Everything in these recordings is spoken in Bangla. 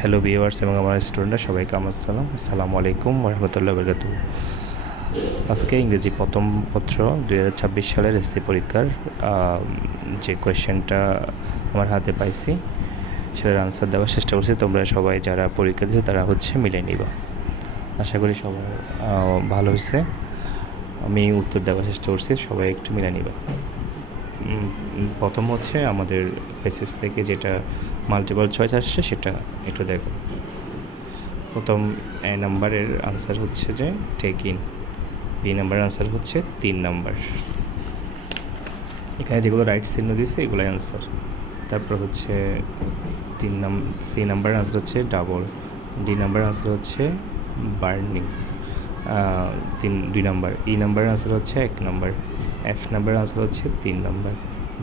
হ্যালো ভিউয়ার্স এবং আমার স্টুডেন্টরা সবাইকে আমার আসসালামু আলাইকুম রহমতুল্লাহ বরকাতু। আজকে ইংরেজি প্রথম পত্র 2026 সালের এসএসসি পরীক্ষার যে কোয়েশ্চেনটা আমার হাতে পাইছি সেটার আনসার দেওয়ার চেষ্টা করছি। তোমরা সবাই যারা পরীক্ষা দিচ্ছে তারা মিলিয়ে নিবা। আশা করি সবার ভালো হয়েছে। আমি উত্তর দেওয়ার চেষ্টা করছি, সবাই একটু মিলিয়ে নিবা। প্রথম আমাদের পেসেস থেকে যেটা মাল্টিপল চয়েস আসছে সেটা একটু দেখো। প্রথম এ নাম্বারের আনসার যে টেক ইন, বি নাম্বারের আনসার 3 নাম্বার। এখানে যেগুলো রাইট চিহ্ন দিয়েছে এগুলোই আনসার। তারপর সি নাম্বারের আনসার ডাবল, ডি নাম্বারের আনসার বার্নিং 2 নাম্বার, ই নাম্বারের আনসার 1 নাম্বার, এফ নাম্বারের আনসার 3 নাম্বার,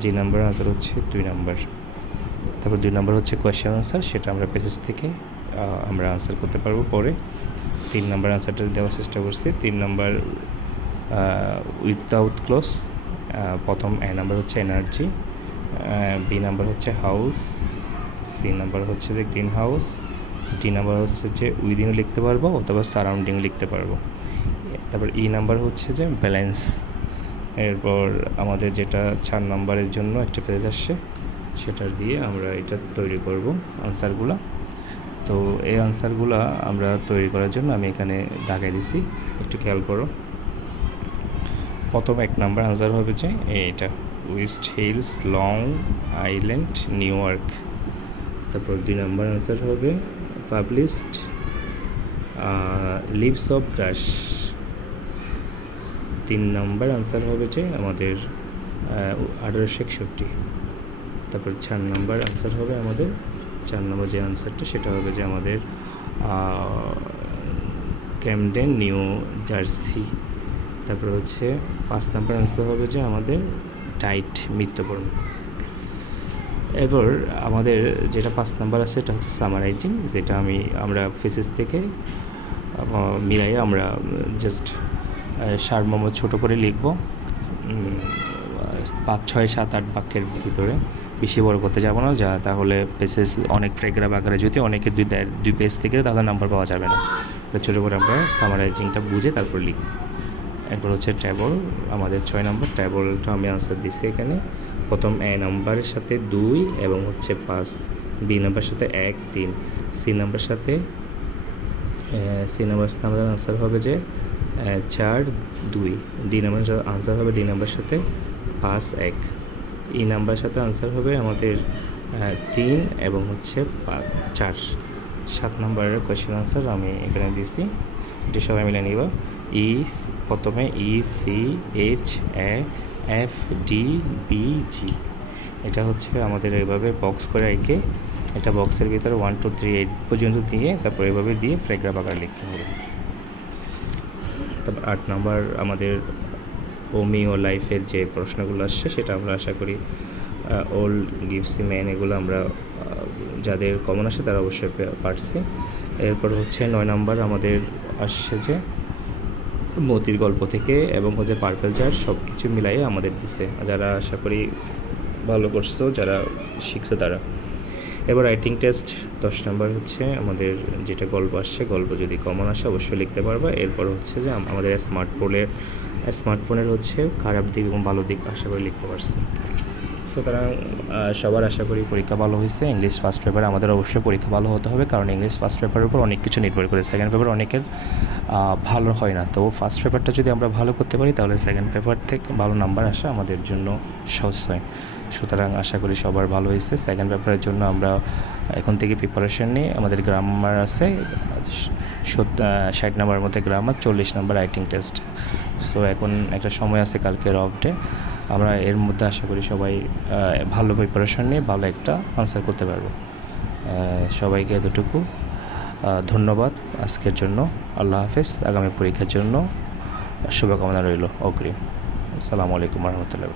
জি নাম্বারের আনসার 2 নাম্বার। তারপর 2 নাম্বার কোয়েশ্চেন আনসার, সেটা আমরা পেজেস থেকে আমরা আনসার করতে পারবো পরে। 3 নাম্বার আনসারটা দেওয়ার চেষ্টা করছি। 3 নাম্বার উইথআউট ক্লোজ। প্রথম A number energy, B number house, C number যে গ্রিন হাউস, ডি নাম্বার যে উইদিনও লিখতে পারবো অথবা সারাউন্ডিং লিখতে পারবো। তারপর ই নাম্বার যে ব্যালেন্স। এরপর আমাদের যেটা 4 নাম্বারের জন্য একটা পেজ আসছে সেটার দিয়ে আমরা এটা তৈরি করব আনসারগুলো। তো এই আনসারগুলো আমরা তৈরি করার জন্য আমি এখানে দাগাই দিছি, একটু খেয়াল করো। প্রথম 1 নাম্বার আনসার হবে যে এটা West Hills, Long Island, New York. তারপর 2 নাম্বার আনসার হবে published Leaves of Grass. 3 number answer হবে যে আমাদের 1861। তারপর 4 নাম্বার আনসার হবে আমাদের 4 নম্বর যে আনসারটা সেটা হবে যে আমাদের ক্যামডেন, নিউ জার্সি। তারপর 5 নাম্বার আনসার হবে যে আমাদের ডাইট, মৃত্যুবরণ। এবার আমাদের যেটা 5 নাম্বার আছে সেটা সামারাইজিং, যেটা আমরা ফেসেস থেকে মিলাই আমরা জাস্ট সারমর্ম ছোটো করে লিখব 5, 6, 7, 8 বাক্যের ভিতরে, বেশি বড় করতে যাব না, তাহলে পেসেস অনেক প্যারাগ্রাফ আকারে যদি অনেকে 2 পেজ থেকে তাহলে নাম্বার পাওয়া যাবে না। ছোটো করে আমরা সামারাইজিংটা বুঝে তারপর লিখব। এরপর ট্যাবল, আমাদের 6 নম্বর ট্যাবলটা আমি আনসার দিচ্ছি এখানে। প্রথম এ নাম্বারের সাথে 2 এবং 5, বি নাম্বারের সাথে 1, 3, সি নাম্বারের সাথে আমাদের আনসার হবে যে 4, 2, ডি নাম্বারের সাথে আনসার হবে ডি নাম্বারের সাথে 5, 1, ই নাম্বারের সাথে আনসার হবে আমাদের 3 এবং 4। 7 নম্বরের কোয়েশ্চেন আনসার আমি এখানে দিছি, এটি সবাই মিলে নিব। প্রথমে E, C, H, F, D, B, G. এটা আমাদের এইভাবে বক্স করে এঁকে এটা বক্সের ভিতরে 1, 2, 3, 8 পর্যন্ত দিয়ে তারপর এইভাবে দিয়ে প্যারাগ্রাফ আকারে লিখতে হবে। তারপর 8 নাম্বার আমাদের ওমিও লাইফের যে প্রশ্নগুলো আসছে সেটা আমরা আশা করি ওল্ড গিভসি ম্যান এগুলো আমরা যাদের কমন আসে তারা অবশ্যই পারছি। এরপর 9 নাম্বার আমাদের আসছে যে মতির গল্প থেকে এবং পার্পেল জার, সব কিছু মিলাই আমাদের দিছে, যারা আশা করি ভালো করছো, যারা শিখছে তারা। এবার রাইটিং টেস্ট 10 নাম্বার আমাদের যেটা গল্প আসছে, গল্প যদি কমন আসে অবশ্যই লিখতে পারবা। এরপর যে আমাদের স্মার্টফোনের খারাপ দিক এবং ভালো দিক আশা করি লিখতে পারছি। সুতরাং সবার আশা করি পরীক্ষা ভালো হয়েছে। ইংলিশ ফার্স্ট পেপারে আমাদের অবশ্যই পরীক্ষা ভালো হতে হবে, কারণ ইংলিশ ফার্স্ট পেপারের উপর অনেক কিছু নির্ভর করে। সেকেন্ড পেপার অনেকের ভালো হয় না, তো ফার্স্ট পেপারটা যদি আমরা ভালো করতে পারি তাহলে সেকেন্ড পেপার থেকে ভালো নাম্বার আসা আমাদের জন্য সহজ হয়। সুতরাং আশা করি সবার ভালো হয়েছে। সেকেন্ড পেপারের জন্য আমরা এখন থেকে প্রিপারেশন নিই। আমাদের গ্রামার আছে 60 নাম্বারের মধ্যে grammar, 40 number writing test. So এখন একটা সময় আছে, কালকে অফ ডে, আমরা এর মধ্যে আশা করি সবাই ভালো প্রিপারেশন নিয়ে ভালো একটা আনসার করতে পারবো। সবাইকে এতটুকু ধন্যবাদ আজকের জন্য। আল্লাহ হাফেজ। আগামী পরীক্ষার জন্য শুভকামনা রইল অগ্রিম। আসসালামু আলাইকুম রহমতুল্লাহ।